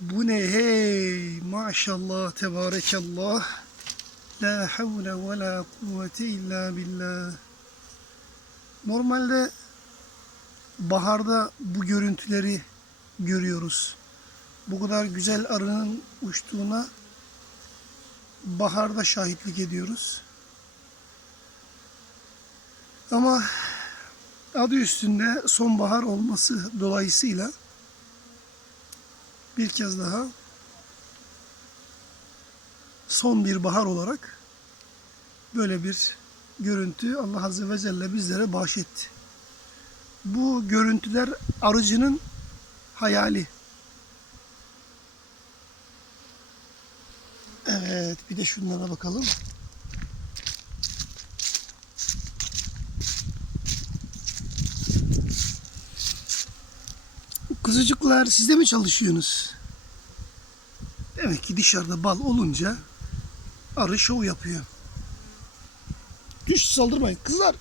Bu ne hey maşallah tebarekallah. La havle ve la kuvvete illa billah. Normalde baharda bu görüntüleri görüyoruz. Bu kadar güzel arının uçtuğuna baharda şahitlik ediyoruz. Ama adı üstünde sonbahar olması dolayısıyla bir kez daha son bir bahar olarak böyle bir görüntü Allah Azze ve Celle bizlere bahşetti. Bu görüntüler arıcının hayali. Evet, bir de şunlara bakalım. Kızıcıklar sizde mi çalışıyorsunuz? Demek ki dışarıda bal olunca arı şov yapıyor. Düş saldırmayın kızlar.